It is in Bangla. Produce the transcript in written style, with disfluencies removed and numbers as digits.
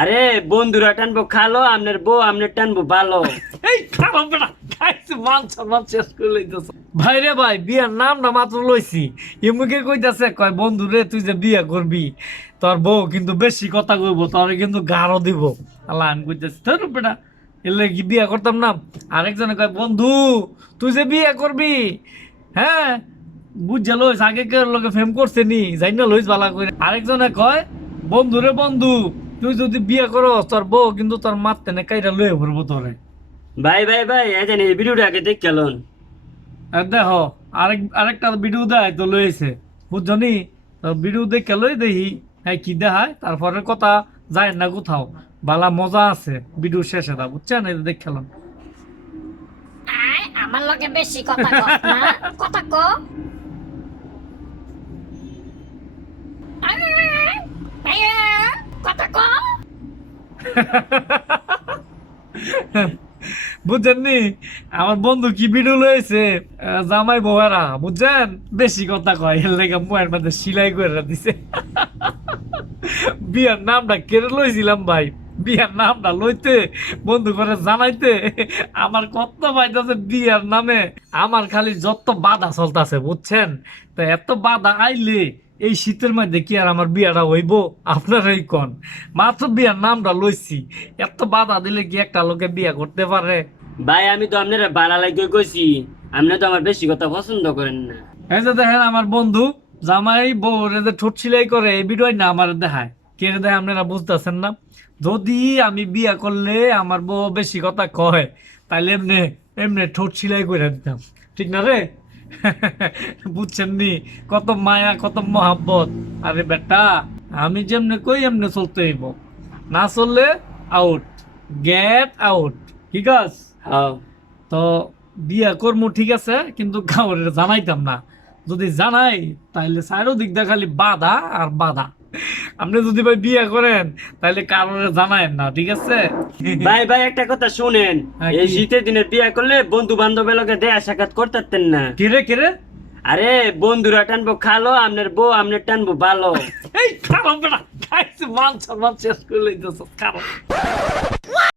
আরে বন্ধুরা টানবো খালো, আপনার বউ আপনার টানবো ভালো। এই খারাপ বেটা খাইছে মান শেষ করে লইতেছ। ভাই রে ভাই, বিয়ার নামটা মাত্র লইছি, এমুকে কইতাছে কয় বন্ধু রে তুই যে বিয়া করবি তোর বউ কিন্তু বেশি কথা কইব, তোর কিন্তু গাঢ় দিব। আল্লাহ আমি কইতাছি তোর বেটা এলে কি বিয়া করতাম না। আরেকজনে কয় বন্ধু তুই যে বিয়া করবি, হ্যাঁ বুঝা লইস আগে কে লোকে ফেম করছে নি যাই না লইস বালা করে। আরেকজনে কয় বন্ধু রে বন্ধু তুই যদি বিয়া করস তোর বউ কিন্তু তোর মারতে না কাইরা লয়ে পড়বো তোরে। ভাই ভাই ভাই, এই জানি এই ভিডিওটা আগে দেখ কেলন। আর দেখো আরেকটা ভিডিও দেয় তো লইছে বুঝছো নি, তো ভিডিও দেখে লই দেখি হ্যাঁ কি দেখায়, তারপরে কথা যায় না কোথাও, বালা মজা আছে ভিডিও শেষে দা বুঝছেন, এই দেখ খেলাম। আয় আমার লগে বেশি কথা কস না, কথা ক। আয়, আয়, কথা ক। বুঝছেন নি আমার বন্ধু কি ভিডিও লয়েছে, জামাই বউরা বুঝছেন বেশি কথা কয় এর লেগে মুয়ের মধ্যে সিলাই করে দিছে। বিয়ার নামটা কেড়ে লইছিলাম ভাই, বিয়ার নামটা লইতে বন্ধু করে জানাইতে আমার কত পাইতেছে বিয়ার নামে, আমার খালি যত বাধা চলতেছে বুঝছেন। তো এত বাধা আইলে এই শীতের মধ্যে কি আর আমার বিয়াটা হইব আপনারাই কন। মাত্র বিয়ার নামটা লইছি, এত বাধা দিলে কি একটা লোকে বিয়া করতে পারে? ভাই আমি তো আপনার বালা লাগে কইছি, আপনি তো আমার বেশি কথা পছন্দ করেন না। এই যে দেখেন আমার বন্ধু জামাই বউরে যে ঠোঁট সিলাই করে এই ভিডিও না আমার দেখায় কে দেয়, আপনারা বুঝতেছেন না। যদি আমি বিয়া করলে আমার বউ বেশি কথা কয় তাইলে এমনি এমনি ঠোঁট সিলাই করে দিতাম, ঠিক না রে? বুঝছেন নি কত মায়া কত মহাব্বত। আরে বেটা আমি যেমনে কই এমনি চলতে হইব, না চললে আউট, গেট আউট, ঠিক আছে? হ্যাঁ তো বিয়া কর্ম ঠিক আছে কিন্তু কাউরে জানাইতাম না, যদি জানাই তাহলে চারোদিক দিয়ে খালি বাধা আর বাধা। আপনি যদি ভাই বিয়া করেন তাহলে কারোর জানায়েন না, ঠিক আছে? ভাই ভাই, একটা কথা শুনেন, হ্যাঁ, এই কি? শীতের দিনে বিয়ে করলে বন্ধু বান্ধবের লগে দেয়া সাক্ষাৎ করতেন না। কেরে কেরে আরে বন্ধুরা টানবো খালো, আপনার বউ আপনার টানবো ভালো। এই খারাপ বেটা খাইছে মান শেষ করে লইতেছ খারাপ।